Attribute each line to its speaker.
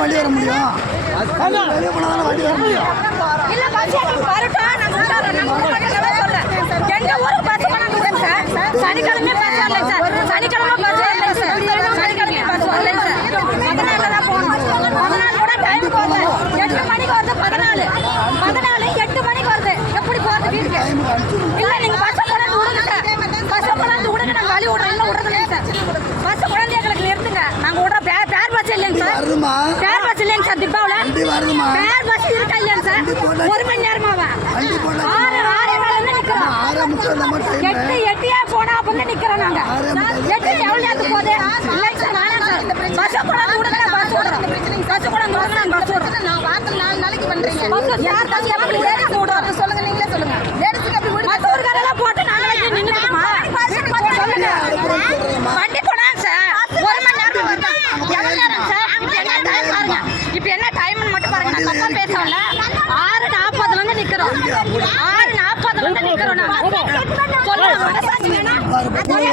Speaker 1: வண்டி வர முடியும் வெளியே போனாதானே வண்டி வர முடியும்
Speaker 2: இல்ல பஸ் வரட்டும் நாங்க விட மாட்டோம் சொல்றேன் எங்க ஊருக்கு பஸ் நாங்க விடுங்க சார் சனிக்கிழமை பஸ் வரலைங்க சார் சனிக்கிழமை பஸ் வரலைங்க சார் சனிக்கிழமை பஸ் வரலைங்க சார் பதினாலுல தான் போகணும். பதினாலு கூட டைமுக்கு வருது எட்டு மணிக்கு வருது பதினாலு. பதினாலு எட்டு மணிக்கு வருது. எப்படி போறது வீட்டுக்கு? இல்ல நீங்க பஸ் கொண்டாந்து விடுங்க சார் பஸ் கொண்டாந்து விடுங்க. நாங்க வழி விடுறோம் இல்ல விடுறது இல்லைங்க சார் பஸ் கொண்டாந்து எங்களுக்கு நிறுத்துங்க. நாங்க விடுற பேர் பேர் பஸ் இல்லைங்க சார் பேர் பஸ் இல்லைங்க சார் திப்பாவில் பேர் பஸ் இருக்கா இல்லையா சார் ஒரு மணி நேரமாவா? எட்டு எட்டியா போனா அப்படின்னு நிக்கிறோம் நாங்க. எட்டு எவ்வளவு நேரத்துக்கு போகுது? இல்லைங்க சார் வேணாம் சார். பஸ் கூட விடுங்க பஸ் விடுறோம் பஸ் கூட விடுங்க பஸ்
Speaker 3: நான் வாரத்துல நாலு நாளைக்கு பண்றீங்க.
Speaker 2: பஸ் யார் தான் எப்படி லேடிஸ் விடுறோம்
Speaker 3: சொல்லுங்க. நீங்களே சொல்லுங்க. லேடிஸ்க்கு அப்படி விடு
Speaker 2: மத்த ஊருக்காரெல்லாம் போட்டு நாங்க வந்து நின்னுக்குமா சொல்லுங்க. வண்டி போனாங்க சார். ஒரு மணி நேரம் வருதா எவ்வளவு நேரம் சார்? இப்ப என்ன டைம் பாருங்க. இப்ப என்ன டைம்னு மட்டும் பாருங்க. நான் தப்பா பேசல ஆறு நாற்பதுல இருந்து நிக்கிறோம். ஆறு நாற்பதுல